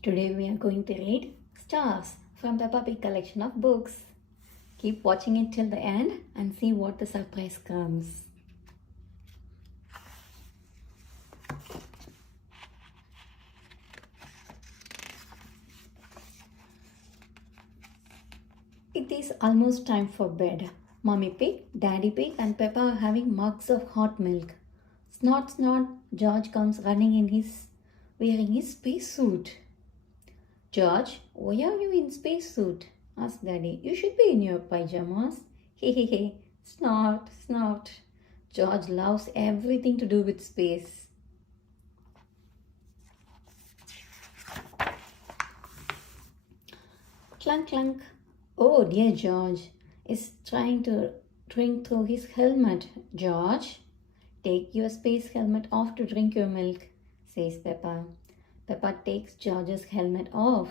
Today we are going to read Stars from Peppa Pig collection of books. Keep watching it till the end and see what the surprise comes. It is almost time for bed. Mommy Pig, Daddy Pig and Peppa are having mugs of hot milk. Snort snort, George comes running in wearing his spacesuit. George, why are you in spacesuit? Asked Daddy. You should be in your pajamas. Hehehe, snort, snort. George loves everything to do with space. Clunk, clunk. Oh dear, George is trying to drink through his helmet. George, take your space helmet off to drink your milk, says Peppa. Peppa takes George's helmet off.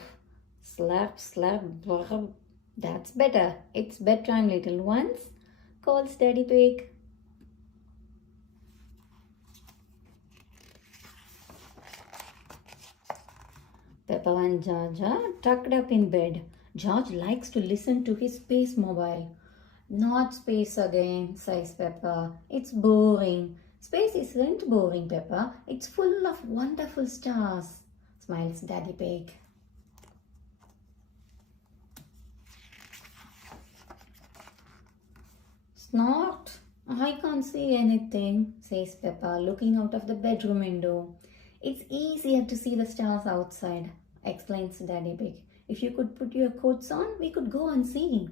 Slap, slap, brr. That's better. It's bedtime, little ones, calls Daddy Pig. Peppa and George are tucked up in bed. George likes to listen to his space mobile. Not space again, says Peppa. It's boring. Space isn't boring, Peppa. It's full of wonderful stars, smiles Daddy Pig. Snort! I can't see anything, says Peppa, looking out of the bedroom window. It's easier to see the stars outside, explains Daddy Pig. If you could put your coats on, we could go and see.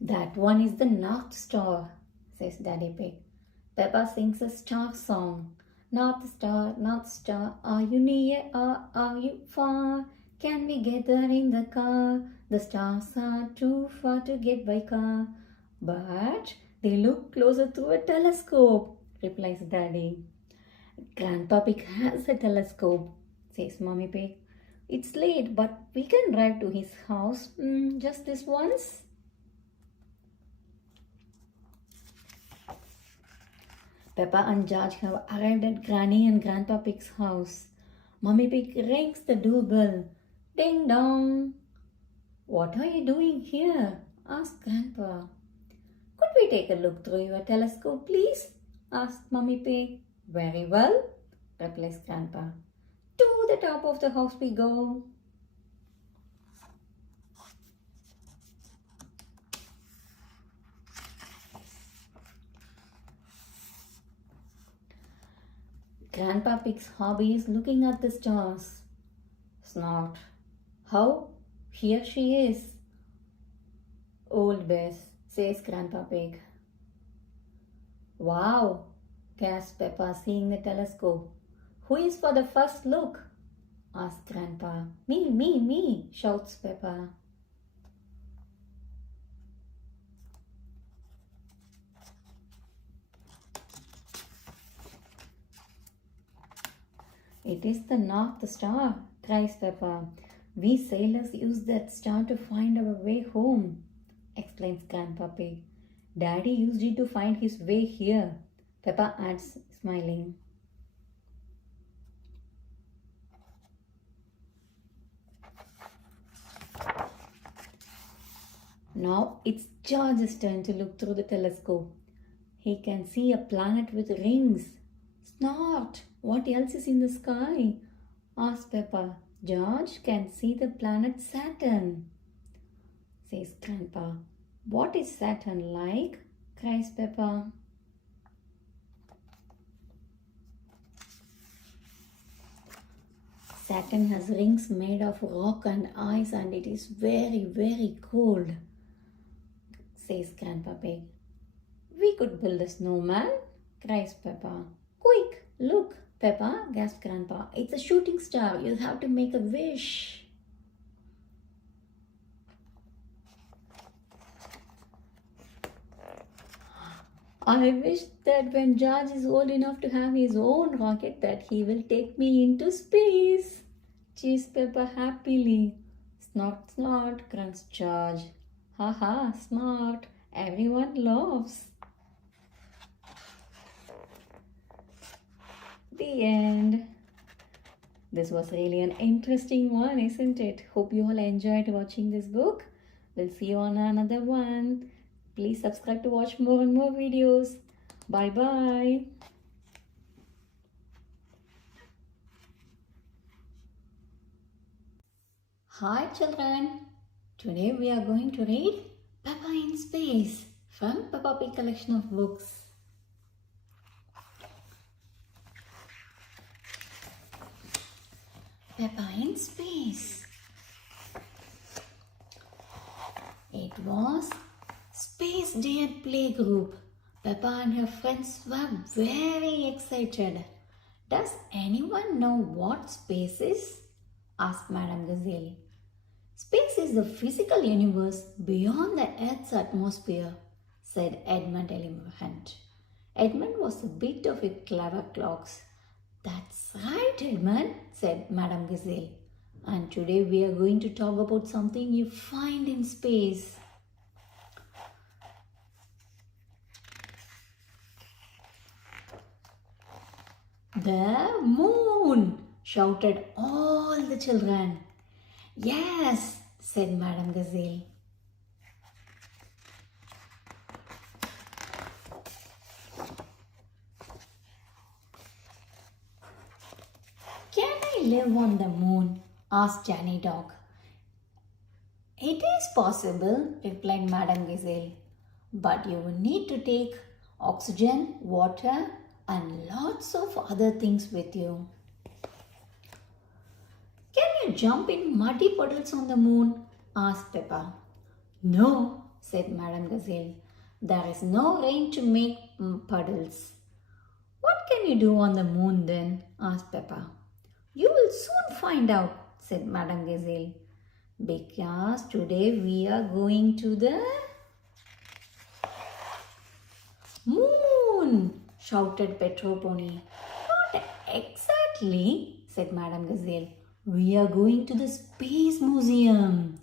That one is the North Star, says Daddy Pig. Peppa sings a star song. North Star, are you near or are you far? Can we get there in the car? The stars are too far to get by car. But they look closer through a telescope, replies Daddy. Grandpa Pig has a telescope, says Mommy Pig. It's late, but we can drive to his house just this once. Peppa and George have arrived at Granny and Grandpa Pig's house. Mommy Pig rings the doorbell. Ding dong. What are you doing here? Asked Grandpa. Could we take a look through your telescope, please? Asked Mummy Pig. Very well, replies Grandpa. To the top of the house we go. Grandpa Pig's hobby is looking at the stars. Snort. How? Here she is. Old Bess, says Grandpa Pig. Wow, gasped Peppa, seeing the telescope. Who is for the first look? Asked Grandpa. Me, shouts Peppa. It is the North Star, cries Peppa. We sailors use that star to find our way home, explains Grandpa Pig. Daddy used it to find his way here, Peppa adds, smiling. Now it's George's turn to look through the telescope. He can see a planet with rings. Snort! What else is in the sky? Asked Peppa. George can see the planet Saturn, says Grandpa. What is Saturn like? Cries Peppa. Saturn has rings made of rock and ice and it is very, very cold, says Grandpa Pig. We could build a snowman, cries Peppa. Quick, look, Peppa, gasped Grandpa. It's a shooting star. You have to make a wish. I wish that when George is old enough to have his own rocket that he will take me into space. Cheers Peppa happily. Snort, snort, grunts George. Ha ha, snort. Everyone laughs. The end. This was really an interesting one, isn't it? Hope you all enjoyed watching this book. We'll see you on another one. Please subscribe to watch more and more videos. Bye bye. Hi children. Today we are going to read Peppa in Space from Peppa Pig collection of books. Peppa in Space. It was Space Day at Playgroup. Peppa and her friends were very excited. Does anyone know what space is? Asked Madame Gazelle. Space is the physical universe beyond the Earth's atmosphere, said Edmund Elephant. Edmund was a bit of a clever clogs. That's right, Edmund, said Madame Gazelle. And today we are going to talk about something you find in space. The moon, shouted all the children. Yes, said Madame Gazelle. Can I live on the moon? Asked Johnny Dog. It is possible, replied Madame Gazelle. But you will need to take oxygen, water, and lots of other things with you. Can you jump in muddy puddles on the moon? Asked Peppa. No, said Madame Gazelle. There is no rain to make puddles. What can you do on the moon then? Asked Peppa. You will soon find out, said Madame Gazelle. Because today we are going to the moon, shouted Petro Pony. Not exactly, said Madame Gazelle. We are going to the Space Museum.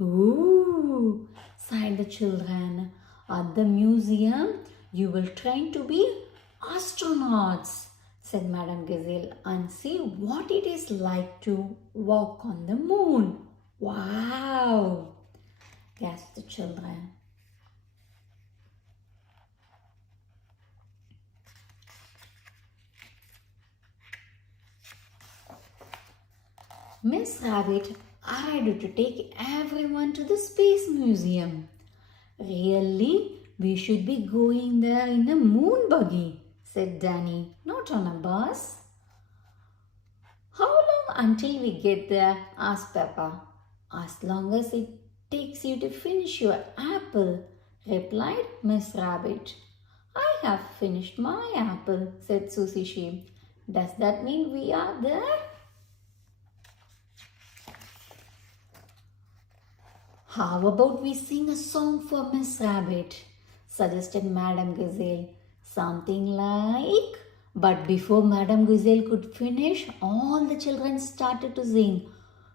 Ooh, sighed the children. At the museum, you will train to be astronauts, said Madame Gazelle, and see what it is like to walk on the moon. Wow, gasped the children. Miss Rabbit arrived to take everyone to the Space Museum. Really, we should be going there in a moon buggy, said Danny, not on a bus. How long until we get there? Asked Peppa. As long as it takes you to finish your apple, replied Miss Rabbit. I have finished my apple, said Susie Sheep. Does that mean we are there? How about we sing a song for Miss Rabbit? Suggested Madame Gazelle. Something like... But before Madame Gazelle could finish, all the children started to sing.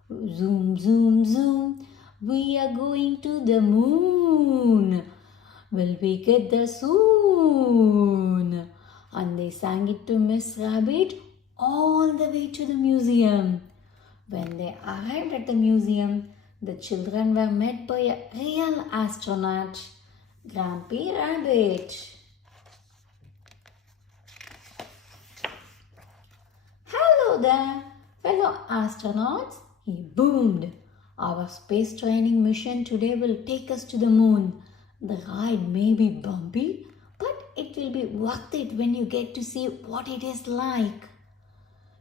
Zoom, zoom, zoom, we are going to the moon. Will we get there soon? And they sang it to Miss Rabbit all the way to the museum. When they arrived at the museum, the children were met by a real astronaut, Grampy Rabbit. Hello there, fellow astronauts, he boomed. Our space training mission today will take us to the moon. The ride may be bumpy, but it will be worth it when you get to see what it is like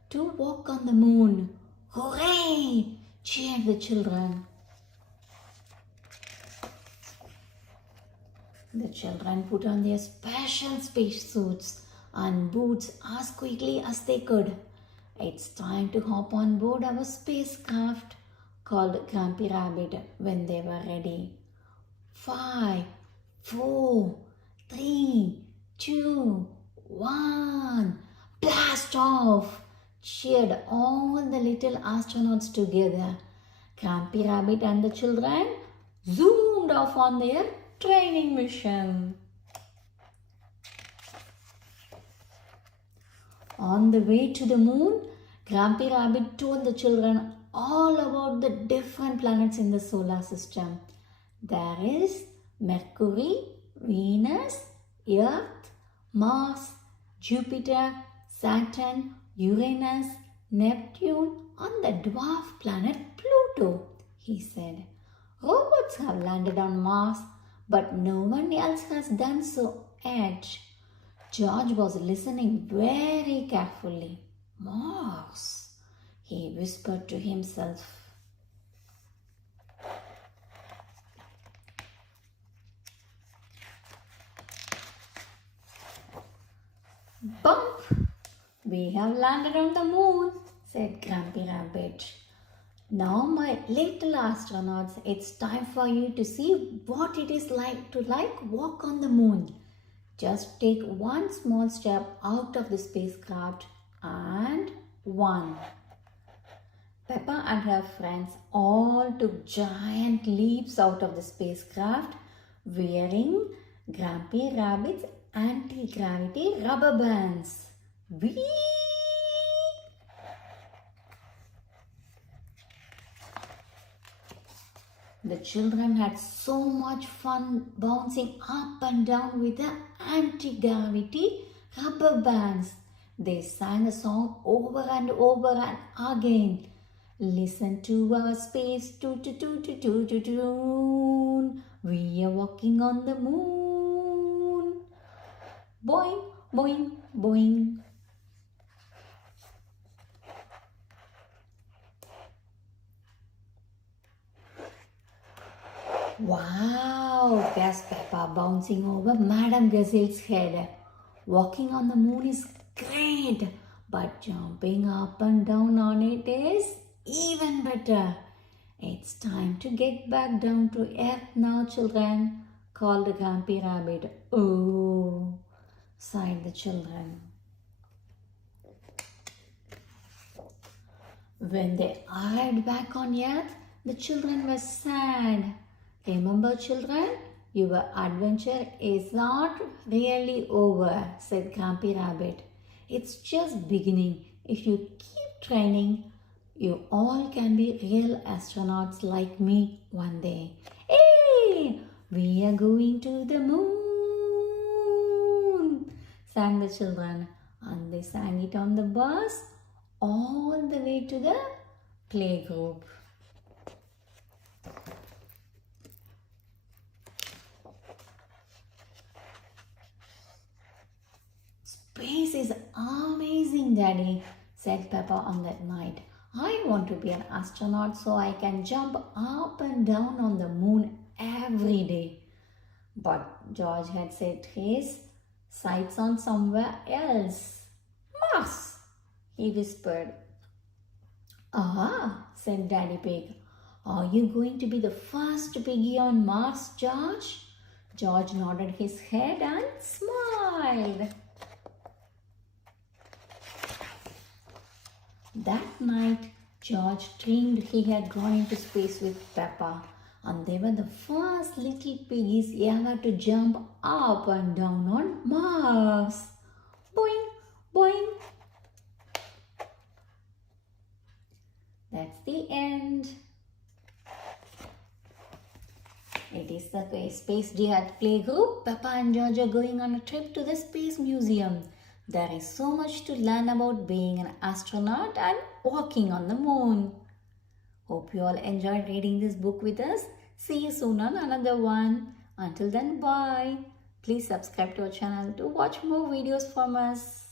to walk on the moon. Hooray! Cheered the children. The children put on their special space suits and boots as quickly as they could. It's time to hop on board our spacecraft, called Grampy Rabbit when they were ready. 5, 4, 3, 2, 1. Blast off! Cheered all the little astronauts together. Grampy Rabbit and the children zoomed off on their training mission. On the way to the moon, Grumpy Rabbit told the children all about the different planets in the solar system. There is Mercury, Venus, Earth, Mars, Jupiter, Saturn, Uranus, Neptune, and the dwarf planet Pluto, he said. Robots have landed on Mars, but no one else has done so yet. George was listening very carefully. Mars, he whispered to himself. Bump! We have landed on the moon, said Grumpy Rabbit. Now, my little astronauts, it's time for you to see what it is like to walk on the moon. Just take one small step out of the spacecraft and one. Peppa and her friends all took giant leaps out of the spacecraft wearing Grumpy Rabbit's anti-gravity rubber bands. Whee! The children had so much fun bouncing up and down with the anti-gravity rubber bands. They sang a song over and over and again. Listen to our space toot-toot-toot-toot-toot. We are walking on the moon. Boing, boing, boing. Wow, gasped Peppa, bouncing over Madame Gazelle's head. Walking on the moon is great, but jumping up and down on it is even better. It's time to get back down to earth now, children, called the Grumpy Rabbit. Oh, sighed the children. When they arrived back on earth, the children were sad. Remember, children, your adventure is not really over, said Grumpy Rabbit. It's just beginning. If you keep training, you all can be real astronauts like me one day. Hey, we are going to the moon, sang the children. And they sang it on the bus all the way to the playgroup. Space is amazing, Daddy, said Peppa on that night. I want to be an astronaut so I can jump up and down on the moon every day. But George had set his sights on somewhere else. Mars, he whispered. Ah, said Daddy Pig. Are you going to be the first piggy on Mars, George? George nodded his head and smiled. That night, George dreamed he had gone into space with Peppa, and they were the first little piggies ever to jump up and down on Mars. Boing, boing. That's the end. It is the Space Day at Playgroup. Peppa and George are going on a trip to the Space Museum. There is so much to learn about being an astronaut and walking on the moon. Hope you all enjoyed reading this book with us. See you soon on another one. Until then, bye. Please subscribe to our channel to watch more videos from us.